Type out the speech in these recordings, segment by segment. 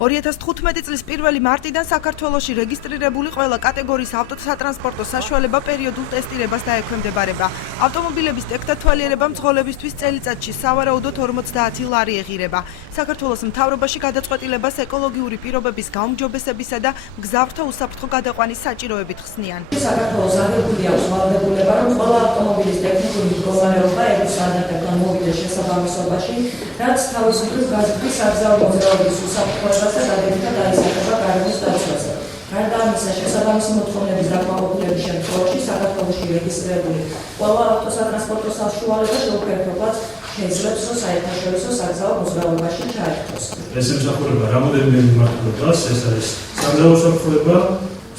2015 წლის 1 მარტიდან საქართველოში რეგისტრირებული ყველა კატეგორიის ავტოსატრანსპორტო საშუალება პერიოდულ ტესტირებას დაექვემდებარება. ავტომობილების ტექნათვალიერება მძღოლებისთვის წელიწადში სავარაუდოდ 50 ლარი ეღირება. საქართველოს მთავრობაში გადაწყვეტილებას ეკოლოგიური პირობების გაუმჯობესებისა და მგზავრთა უსაფრთხო გადაყვანის საჭიროებით ხსნიან. საქართველოს აღებული აქვს ვალდებულება, რომ ყველა ავტომობილის ტექნიკური მდგომარეობა ეკოსანიტართან მოვიდეს შესაბამისობაში, რაც თავისუფლად გაზრდის საგზაო მოძრაობის უსაფრთხოებას და დადებითად აისახება გარემოს დაცვაზე. გარდა ამისა, შესაბამისი მოთხოვნების დაკმაყოფილების შემთხვევაში საქართველოში რეგისტრირებული ყველა ავტოსატრანსპორტო საშუალება შეუერთებლად შეძლებს, რომ საერთაშორისო საგზაო მოძრაობაში ჩაერთოს. ეს ემსახურება რამოდენიმე მიმართულებას, ეს არის საგზაო უსაფრთხოება,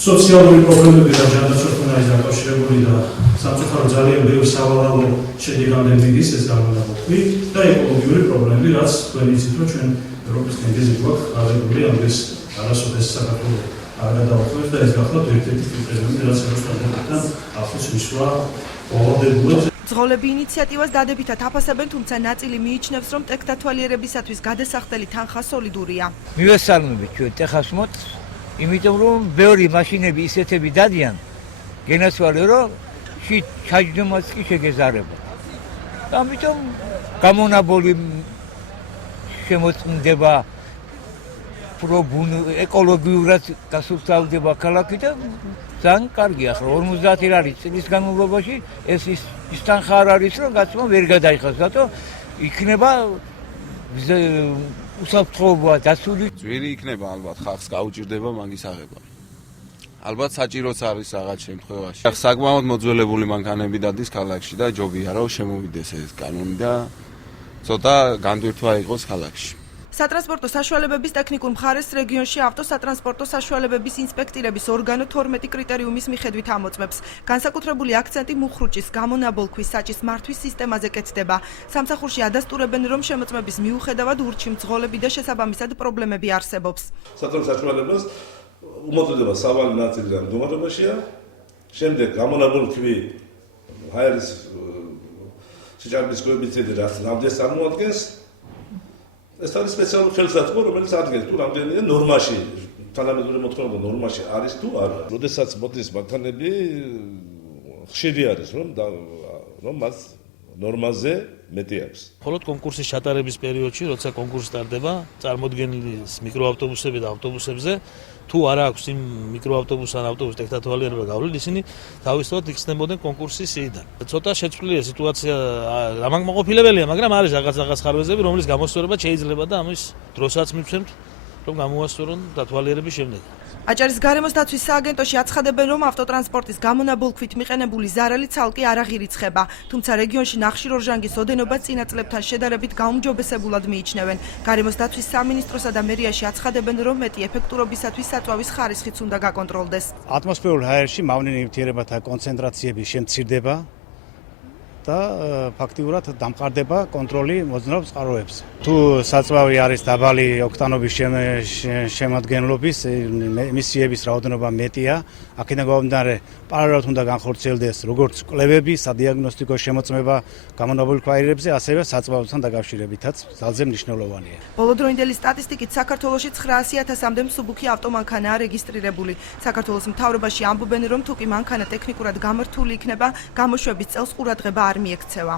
სოციალური პრობლემები და ჯანდაცვა არის დაკავშირებული და სამწუხაროდ ძალიან ბევრი სავალალო შედეგამდე მიდის ეს გამონაბოლქვი და ეკოლოგიური პრობლემები, რაც თქვენ იცით, რომ ჩვენ ევროპის კენჭეზე გვაქვს აღებული ამის არასოდეს საქართველოს არ გადაუხმევს და ეს გახლავთ ერთ-ერთი კრიტერიუმი, რაც ევროსტანდარტთან ახლოს მისვლა ველოდებულად. მძღოლები ინიციატივას დადებითად აფასებენ, თუმცა ნაწილი მიიჩნევს, რომ ტექნათვალიერებისათვის გადასახდელი თანხა სოლიდურია. მივესალმებით ჩვენ ტეხასმოთ, იმიტომ რომ ბევრი მაშინები ისეთები დადიან, გენაცვალე რომ ჩაჯდომაც კი შეგეზარება. ამიტომ გამონაბოლი შემოწმდება ეკოლოგიურად გასუფთავდება ქალაქი და ძალიან კარგია, ხო 50 წლის განმავლობაში ეს ის თანხა არ არის, რომ გაცმა ვერ გადაიხადოს, რატო იქნება უსაფრთხოება დაცული. ძვირი იქნება ალბათ, ხალხს გაუჭირდება მაგის აღება. ალბათ საჭიროც არის რაღაც შემთხვევაში. საკმაოდ მოძველებული მანქანები დადის ქალაქში და ჯობია რომ შემოვიდეს ეს კანონი და ცოტა განდვირთვა იყოს ქალაქში. სატრანსპორტო საშუალებების ტექნიკურ მხარეს რეგიონში ავტოსატრანსპორტო საშუალებების ინსპექტირების ორგანო 12 კრიტერიუმის მიხედვით ამოწმებს. განსაკუთრებული აქცენტი მუხრუჭის, გამონაბოლქვის, საჭის მართვის სისტემაზე კეთდება. სამსახურში ადასტურებენ, რომ შემოწმების მიუხედავად ურჩი მძღოლები და შესაბამისად პრობლემები არსებობს. სატრანსპორტო საშუალებას უმოწოდება სავალი ნაწილი და მდგომარეობაშია. შემდეგ გამონაბოლქვი ჰაერის შეჭარბის კოეფიციენტი რაც რამდენს წარმოადგენს. ეს არის სპეციალური ხელსაწყო, რომელიც ადგენს თუ რამდენია ნორმაში, თანამედროვე მოთხოვნა ნორმაში არის თუ არა. როდესაც მოდის მანქანები ხშირი არის, რომ მას ნორმაზე მეტი აქვს. მხოლოდ კონკურსის ჩატარების პერიოდში, როცა კონკურსი სტარტდება, წარმოდგენილი მიკროავტობუსები და ავტობუსებზე თუ არა აქვს იმ მიკროავტობუსს ან ავტობუსს ტექნათვალიერება გავლილი, ისინი თავისთავად იხსნებოდნენ კონკურსის სიიდან. ცოტა შეცვლილია სიტუაცია, ამაკმაყოფილებელია, მაგრამ არის რაღაც ხარვეზები, რომლის გამოსწორება შეიძლება და ამის დროსაც მივცემთ, რომ გამოვასწორონ დათვალიერების შემდეგ. აჭარის გარემოს დაცვის სააგენტოში აცხადებენ, რომ ავტოტრანსპორტის გამონაბოლქვით მიყენებული ზარალი ცალკე არ აღირიცხება, თუმცა რეგიონში ნახშირორჟანგის ოდენობა წინა წლებთან შედარებით გაუმჯობესებულად მიიჩნევენ. გარემოს დაცვის სამინისტროსა და მერიაში აცხადებენ, რომ მეტი ეფექტურობისათვის საწვავის ხარისხიც უნდა გაკონტროლდეს. ატმოსფერულ ჰაერში მავნე ნივთიერებათა კონცენტრაციები შემცირდება და ფაქტიურად დამყარდება კონტროლი მოძნაობის წყაროებზე. თუ საწვავი არის დაბალი ოქტანობის შემადგენლობის, ემისიების რაოდენობა მეტია, აქედან გამომდინარე პარალელურად უნდა განხორციელდეს როგორც კვლევები, სადიაგნოსტიკო შემოწმება გამონაბოლქვ აირებზე, ასევე საწვავთან დაკავშირებითაც ძალზე მნიშვნელოვანია. ბოლოდროინდელი სტატისტიკით საქართველოში 900.000-მდე მსუბუქი ავტომანქანაა რეგისტრირებული. საქართველოს მთავრობაში ამბობენ, რომ თუკი მანქანა ტექნიკურად გამართული იქნება, გამოშვების წელს ყურადღება არ მიექცევა.